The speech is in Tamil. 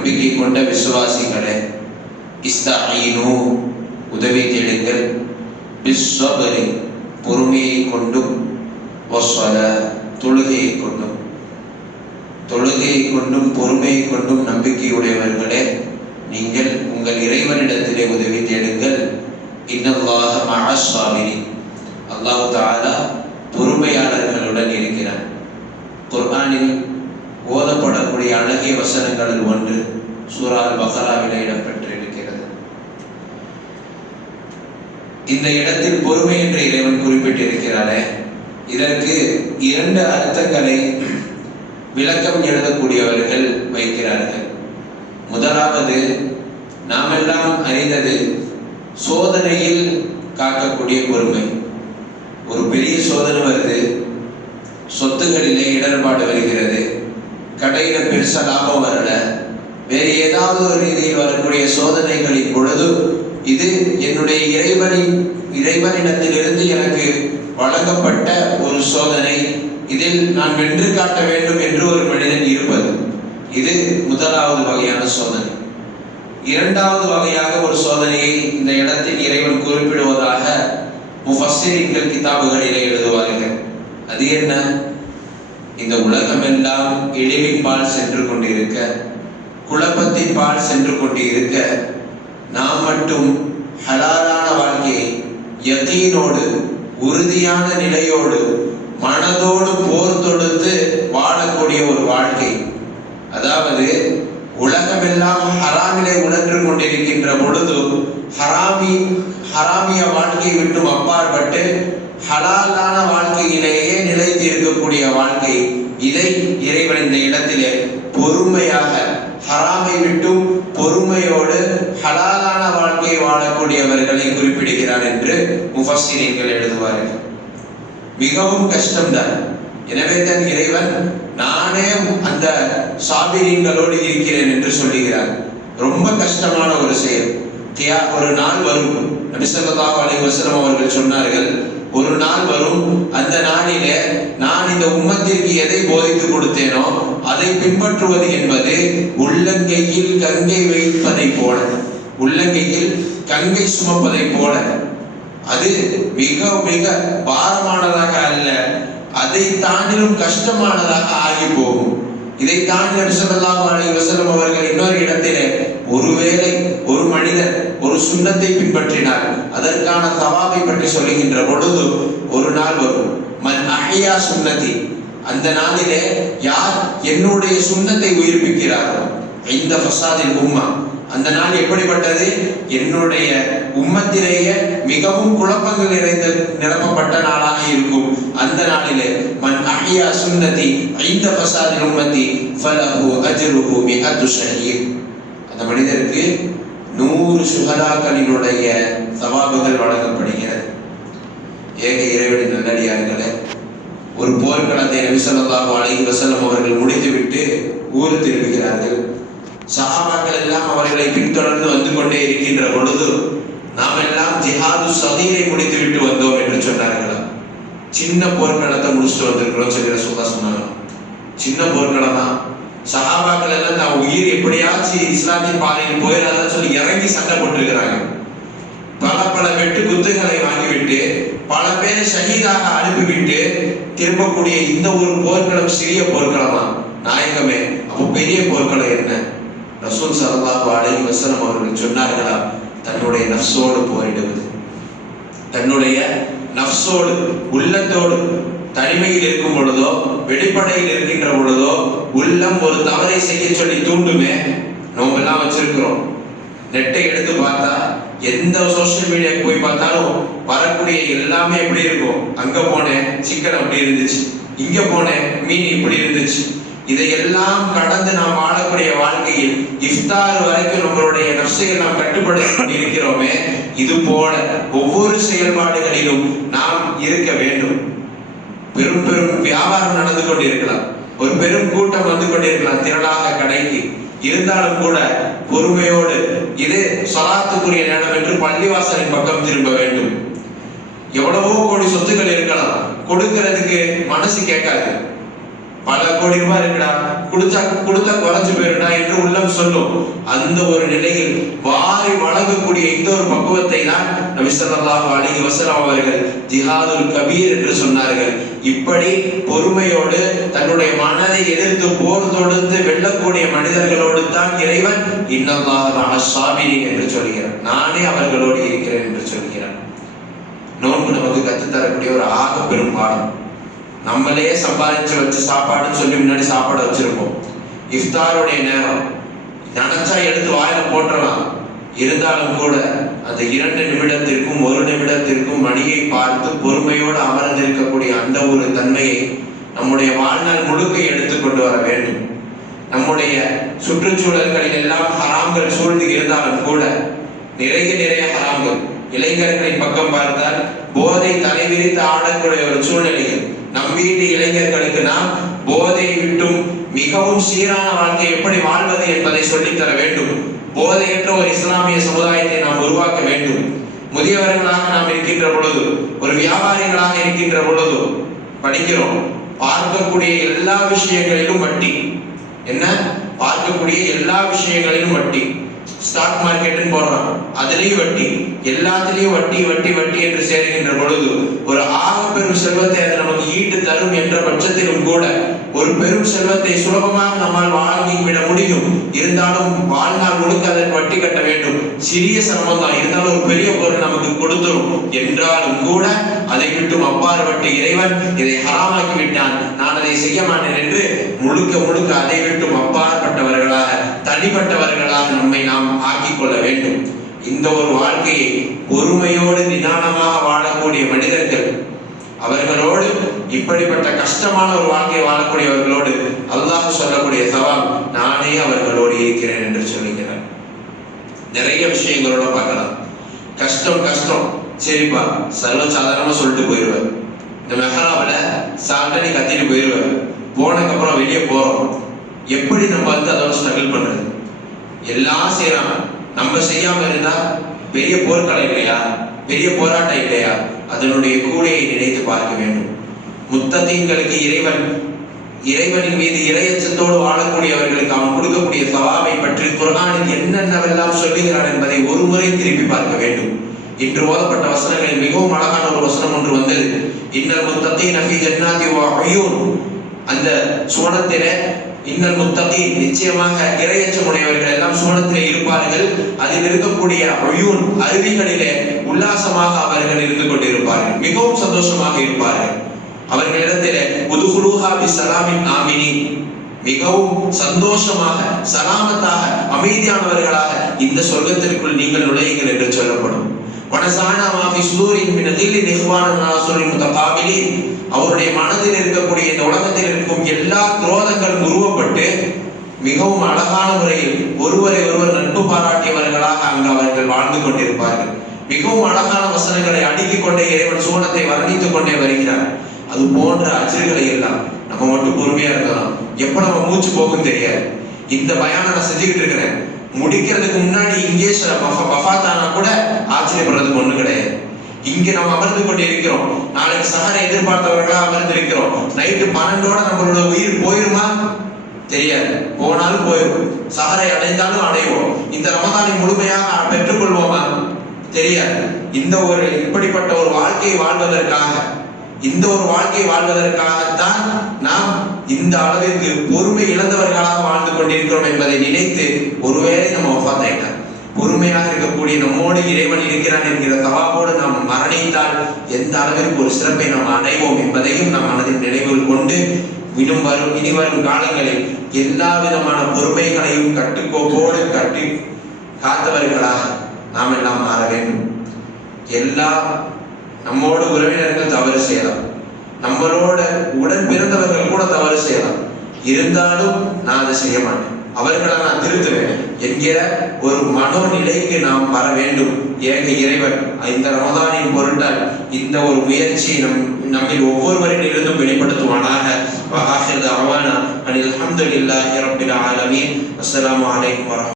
நம்பிக்கை கொண்ட விசுவாசிகளே, இஸ்தஈனு உதவி தேடுங்கள், பிஸ்ஸப்ரி பொறுமையை கொண்டும், வஸ்ஸலாத் தொழுகையை கொண்டும். தொழுகையை கொண்டும் பொறுமையை கொண்டும் நம்பிக்கையுடையவர்களே, நீங்கள் உங்கள் இறைவனிடத்திலே உதவி தேடுங்கள். இன்னல்லாஹ மஅஸ் ஸாபிரீன், அல்லாஹ் தஆலா பொறுமையாளர்களுடன் இருக்கிறார். குர்ஆனில் ஓதப்படக்கூடிய அழகிய வசனங்களில் ஒன்று சூரா அல்-பக்ராவில் இடம்பெற்றிருக்கிறது. இந்த இடத்தில் பொறுமை என்று இறைவன் குறிப்பிட்டிருக்கிறாரே, இதற்கு 2 அர்த்தங்களை விளக்கம் எழுதக்கூடியவர்கள் வைக்கிறார்கள். முதலாவது, நாமெல்லாம் அறிந்தது சோதனையில் காக்கக்கூடிய பொறுமை. ஒரு பெரிய சோதனை வருது, சொத்துகளிலே இடர்பாடு வருகிறது, கடையில பெருசா லாபம் வரல, வேறு ஏதாவது ஒரு ரீதியில் வரக்கூடிய சோதனைகளின் பொழுது இது என்னுடைய இறைவனிடத்திலிருந்து எனக்கு வழங்கப்பட்ட ஒரு சோதனை, இதில் நான் வென்று காட்ட வேண்டும் என்று ஒரு மனிதன் இருப்பது, இது முதலாவது வகையான சோதனை. 2வது வகையாக ஒரு சோதனையை இந்த இடத்தில் இறைவன் குறிப்பிடுவதாக முஃபஸ்ஸிரீன்கள் கிதாபுகளிலே எழுதுவார்கள். அது என்ன? இந்த உலகம் எல்லாம் இழிவின் பால் சென்று கொண்டிருக்க, குழப்பத்தின் பால் சென்று கொண்டிருக்க, நாம் மட்டும் ஹலாலான வாழ்க்கையை யகீனோடு, உறுதியான நிலையோடு, மனதோடு போர் தொடுத்து வாழக்கூடிய ஒரு வாழ்க்கை. அதாவது உலகமெல்லாம் ஹராமிலே உழன்று கொண்டிருக்கின்ற பொழுது ஹராமிய வாழ்க்கை விட்டு அப்பாற்பட்டு ஹலாலான வாழ்க்கையிலேயே நிலைத்து இருக்கக்கூடிய வாழ்க்கை. இதை இறைவன் இந்த இடத்திலே பொறுமையாக, ஹராமை விட்டும் பொறுமையோடு ஹலாலான வாழ்க்கையை வாழக்கூடியவர்களை குறிப்பிடுகிறார் என்று முஃபஸ்ஸிரீன்கள் எழுதுவார்கள். மிகவும் கஷ்டம்தான். எனவே தான் இறைவன் நானே அந்த சாபிரீன்களோடு இருக்கிறேன் என்று சொல்லுகிறார். ரொம்ப கஷ்டமான ஒரு செயல். ஒரு நாள் வரும், நபி ஸல்லல்லாஹு அலைஹி வஸல்லம் அவர்கள் சொன்னார்கள், ஒரு நாள் வரும், அந்த நாளிலே நான் இந்த உம்மத்திற்கு எதை போதித்து கொடுத்தேனோ அதை பின்பற்றுவது என்பது உள்ளங்கையில் கங்கை வைப்பதை போல, உள்ளங்கையில் கங்கை சுமப்பதை போல, அது மிக மிக பாரமானதாக அல்ல, அதை தாண்டிலும் கஷ்டமானதாக ஆகி போகும். இதை தாண்டி நபி ஸல்லல்லாஹு அலைஹி வஸல்லம் அவர்கள் இன்னொரு இடத்திலே, ஒருவேளை ஒரு மனிதன் ஒரு சுன்னத்தை பின்பற்றினார், அதற்கான தவாபை பற்றி சொல்லுகின்ற பொழுது, ஒரு நாள் வரும், மன் அஹ்யா சுன்னதி, அந்த நாளிலே யார் என்னுடைய சுன்னத்தை உயிர்ப்பிக்கிறாரோ, இந்த ஃபஸாதில் உம்மா, அந்த நாள் எப்படிப்பட்டது? என்னுடைய உம்மத்திலேயே மிகவும் குழப்பங்கள் நிறைந்த நிரப்பப்பட்ட நாளாக இருக்கும். அந்த நாளிலே மன் அஹ்யா சுன்னதி இந்த ஃபஸாதில் உம்மதி ஃபலஹு அஜ்ருஹு மிஅத்து ஷஹீத், அந்த மனிதருக்கு 100 சுஹதாக்களினுடைய சவாபுகள் வழங்கப்படுகிறது. ஏக இறைவனின் நல்லடியார்களே, ஒரு போர்க்களத்தை நபி ஸல்லல்லாஹு அலைஹி வஸல்லம் அவர்கள் முடித்துவிட்டு ஊர் திரும்புகிறார்கள். சஹாபாக்கள் எல்லாம் அவர்களை பின்தொடர்ந்து வந்து கொண்டே இருக்கின்ற பொழுது, நாம் எல்லாம் ஜிஹாது ஸகீரை முடித்துவிட்டு வந்தோம் என்று சொன்னார்களா? சின்ன போர்க்களத்தை முடிச்சுட்டு வந்திருக்கிறோம் சொல்லி ரசூலுல்லாஹ் சொன்னாங்க. சின்ன போர்க்களம் தான். சஹாபாக்கள் எல்லாம் தான் உயிர் எப்படியாச்சும் இஸ்லாத்தின் பாதையில் போயிடாதான் சொல்லி இறங்கி சண்டை போட்டிருக்கிறாங்க. பல வெட்டு குத்துகளை வாங்கிவிட்டு பல பேரை ஷஹீதாக அனுப்பிவிட்டு திரும்பக்கூடிய இந்த ஒரு போர்க்களம் சிறிய போர்க்களமா? நாயகமே, அப்போ பெரிய போர்க்களம் என்ன? ரசூல் ஸல்லல்லாஹு அலைஹி வஸல்லம் அவர்கள் சொன்னார்களா, தன்னுடைய நஃப்ஸோடு போரிடுவது, தன்னுடைய நஃப்ஸோடு, உள்ளத்தோடு, தனிமையில் இருக்கும் பொழுதோ வெளிப்படையில் இருக்கின்ற பொழுதோ உள்ளம் ஒரு தவறை செய்ய சொல்லி தூண்டுமே. நோம்பெல்லாம் வச்சிருக்கிறோம், நெட்டை எடுத்து பார்த்தா எந்த சோசியல் மீடியாவுக்கு போய் பார்த்தாலும் வரக்கூடிய எல்லாமே எப்படி இருக்கும்? அங்க போனேன் சிக்கன் அப்படி இருந்துச்சு, இங்க போனேன் மீன் இப்படி இருந்துச்சு. இதையெல்லாம் கடந்து நாம் வாழக்கூடிய வாழ்க்கையில் இஃப்தார் வரைக்கும் நம்மளுடைய நஃப்ஸை நாம் கட்டுப்படுத்தி இருக்கிறோமே, இது போல ஒவ்வொரு செயல்பாடுகளிலும் நாம் இருக்க வேண்டும். பெரும் பெரும் வியாபாரம் நடந்து கொண்டிருக்கலாம், ஒரு பெரும் கூட்டம் வந்து கொண்டிருக்கலாம் திரளாக கடைக்கு, இருந்தாலும் கூட பொறுமையோடு இது ஸலாத்துக்குரிய நேரம் என்று பள்ளிவாசலின் பக்கம் திரும்ப வேண்டும். எவ்வளவோ கோடி சொத்துக்கள் இருக்கலாம், கொடுக்கிறதுக்கு மனசு கேட்காது. பல கோடி ரூபாய் இருக்குடா, கொடுத்தா குறைஞ்சு போயிருடா என்று உள்ளம் சொல்லும். அந்த ஒரு நிலையில் வாரி வழங்கக்கூடிய இந்த ஒரு பக்குவத்தை தான் நபி ஸல்லல்லாஹு அலைஹி வஸல்லம் அவர்கள் ஜிஹாதுல் கபீர் என்று சொன்னார்கள். இப்படி பொறுமையோடு தன்னுடைய மனதை எதிர்த்து போர் தொடுத்து வெல்லக்கூடிய மனிதர்களோடு தான் இறைவன் இன்னல்லாஹ மஅஸ் ஸாபிரீன் என்று சொல்கிறார். நானே அவர்களோடு இருக்கிறேன் என்று சொல்கிறார். நோன்பு நமக்கு கற்றுத்தரக்கூடிய ஒரு ஆக பெரும் பாடம். நம்மளே சம்பாதிச்சு வச்சு சாப்பாடுன்னு சொல்லி முன்னாடி சாப்பாடு வச்சிருப்போம். இஃப்தாருடைய நேரம் நினைச்சா எடுத்து வாயில போட்டுறலாம். இருந்தாலும் கூட அந்த 2 நிமிடத்திற்கும் 1 நிமிடத்திற்கும் மணியை பார்த்து பொறுமையோடு அமர்ந்திருக்கக்கூடிய அந்த ஒரு தன்மையை நம்முடைய வாழ்நாள் முழுக்க எடுத்துக்கொண்டு வர வேண்டும். நம்முடைய சுற்றுச்சூழல்களில் எல்லாம் ஹராம்கள் சூழ்ந்து இருந்தாலும் கூட நிறைய ஹராம்கள். இளைஞர்களின் பக்கம் பார்த்தால் போதை தலைவிரித்து ஆடக்கூடிய ஒரு சூழ்நிலையில் நம் வீட்டு இளைஞர்களுக்கு நாம் போதையை விட்டும் மிகவும் சீரான வாழ்க்கை எப்படி வாழ்வது என்பதை சொல்லித்தர வேண்டும். போதையற்ற ஒரு இஸ்லாமிய சமுதாயத்தை நாம் உருவாக்க வேண்டும். முதியவர்களாக நாம் இருக்கின்ற பொழுது, ஒரு வியாபாரிகளாக இருக்கின்ற பொழுது படிக்கிறோம், பார்க்கக்கூடிய எல்லா விஷயங்களிலும் வட்டி. என்ன பார்க்கக்கூடிய எல்லா விஷயங்களிலும் வட்டி. ஸ்டாக் மார்க்கெட்னு போடுறான், அதுலயும் வட்டி. எல்லாத்திலையும் வட்டி வட்டி வட்டி என்று சேருகின்ற பொழுது ஒரு ஆக பெரும் செல்வத்தை அது நமக்கு ஈட்டு தரும் என்ற பட்சத்திலும் கூட ஒரு பெரும் செல்வத்தை சுலபமாக நம்மால் வாங்கி விட முடியும். இருந்தாலும் வாழ்நாள் முழுக்க அதற்கு வட்டி கட்ட வேண்டும். சிறிய சிரமம் தான், இருந்தாலும் ஒரு பெரிய பொருள் நமக்கு கொடுத்துரும் என்றாலும் கூட அதை விட்டும் அப்பாற்பட்டு இறைவன் இதை ஹராமாக்கி விட்டான், நான் அதை செய்ய மாட்டேன் என்று முழுக்க அதை விட்டும் அப்பாற்பட்டவர்களாக தனிப்பட்டவர்களாக நம்மை நாம் ஆக்கிக் கொள்ள வேண்டும். இந்த ஒரு வாழ்க்கையை பொறுமையோடு நிதானமாக வாழக்கூடிய மனிதர்கள், அவர்களோடு இப்படிப்பட்ட கஷ்டமான ஒரு வாழ்க்கையை வாழக்கூடியவர்களோடு அல்லாஹ் சொல்லக்கூடிய சவால், நானே அவர்களோடு இருக்கிறேன் என்று சொல்லுகிறார். நிறைய விஷயங்களோட பார்க்கலாம். கஷ்டம் சரிப்பா சர்வசாதாரணமா சொல்லிட்டு போயிடுவார். இந்த மெஹராவில் சாப்பிட்டு கத்திட்டு போயிடுவார். போனதுக்கப்புறம் வெளியே போறோம், எப்படி நம்ம அதோட ஸ்ட்ரகிள் பண்றது? எல்லாம் செய்யறாங்க, நம்ம செய்யாம இருந்தா பெரிய போர்க்களம் இல்லையா, பெரிய போராட்டம் இல்லையா? அதனுடைய கூடையை நினைத்து பார்க்க வேண்டும். முத்தகீன்களுக்கு இறைவனின் மீது இறையச்சத்தோடு வாழக்கூடியவர்களுக்கு அவன் கொடுக்கக்கூடிய சவாபை பற்றி குர்ஆனில் என்னென்னவெல்லாம் சொல்லுகிறான் என்பதை ஒரு முறை திருப்பி பார்க்க வேண்டும். இன்று ஓதப்பட்ட வசனங்களில் மிகவும் அழகான ஒரு வசனம் ஒன்று வந்தது. இன்னல் முத்தகீன ஃபீ ஜன்னாத்தி வ உயூன். அந்த சுவனத்திலே இன்னல் முத்தகீன், நிச்சயமாக இறையச்சமுடையவர்கள் எல்லாம் சுவனத்திலே இருப்பார்கள். அதில் இருக்கக்கூடிய உயூன், அருவிகளிலே உல்லாசமாக அவர்கள் இருந்து கொண்டிருப்பார்கள், மிகவும் சந்தோஷமாக இருப்பார்கள். அவர்களிடத்திலே உதுகுலுஹா பிஸ்ஸலாமின் ஆமினீன், மிகவும் சந்தோஷமாக சலாமத்தாக அமைதியானவர்களாக இந்த சொர்க்கத்திற்குள் நீங்கள் நுழையுங்கள் என்று சொல்லப்படும். வனசானா மாஃபி சுதூரின் மின் கில்லின் இஹ்வானன் நாஸுரின் முதகாபிலின். அவருடைய மனதில் இருக்கக்கூடிய இந்த உலகத்தில் இருக்கும் எல்லா குரோதங்களும் உருவப்பட்டு மிகவும் அழகான முறையில் ஒருவரை ஒருவர் நட்பு பாராட்டியவர்களாக அங்கு அவர்கள் வாழ்ந்து கொண்டிருப்பார்கள். மிகவும் அழகான வசனங்களை அடுக்கிக் கொண்டே இறைவன் சுவனத்தை வர்ணித்துக் கொண்டே வருகிறார். அது போன்ற அஜர்களை எல்லாம் நம்ம மட்டும் பொறுமையா இருக்கலாம். எப்ப நம்ம மூச்சு போகும் தெரியாது. இந்த பயானை நான் செஞ்சுக்கிட்டு இருக்கிறேன், முடிக்கிறதுக்கு முன்னாடி இங்கே வஃபாத்தானா கூட ஆச்சரியப்படுறதுக்கு ஒண்ணு கிடையாது. இங்க நம்ம அமர்ந்து கொண்டு இருக்கிறோம், நாளைக்கு சஹரை எதிர்பார்த்தவர்களா அமர்ந்து இருக்கிறோம். நைட்டு 12ஓட நம்மளோட உயிர் போயிருமா தெரியாது, போனாலும் போயிடும். சஹரை அடைந்தாலும் அடைவோம். இந்த ரமதானை முழுமையாக பெற்றுக்கொள்வோமா தெரியாது. இந்த ஒரு இப்படிப்பட்ட ஒரு வாழ்க்கையை வாழ்வதற்காகத்தான் நாம் இந்த அளவிற்கு பொறுமை இழந்தவர்களாக வாழ்ந்து கொண்டிருக்கிறோம் என்பதை நினைத்து ஒருவேளை நம்ம வஃபாத்தாயிட்டார், பொறுமையாக இருக்கக்கூடிய நம்மோடு இறைவன் இருக்கிறான் என்கிற தவாவோடு நாம் மரணித்தால் எந்த அளவிற்கு ஒரு சிறப்பை நாம் அடைவோம் என்பதையும் நாம் மனதில் நினைவில் கொண்டு இனி வரும் காலங்களில் எல்லா விதமான பொறுமைகளையும் கட்டுக்கோப்போடு கட்டி காத்தவர்களாக நாம் எல்லாம் மாற வேண்டும். நம்மோடு உறவினர்கள் தவறு செய்யலாம், நம்மளோட உடன் பிறந்தவர்கள் கூட தவறு செய்யலாம். இருந்தாலும் நான் அதை செய்ய மாட்டேன், அவர்களை நான் திருத்துவேன் என்கிற ஒரு மனோநிலைக்கு நாம் வர வேண்டும். ஏக இறைவன் இந்த ரமதானின் பொருட்டால் இந்த ஒரு முயற்சியை நம்மில் ஒவ்வொருவரின் இருந்தும் வெளிப்படுத்துவானாக. வஆஹிரு தஅவானா அனில் ஹம்துலில்லாஹி ரப்பில் ஆலமீன். அஸ்ஸலாமு அலைக்கும்.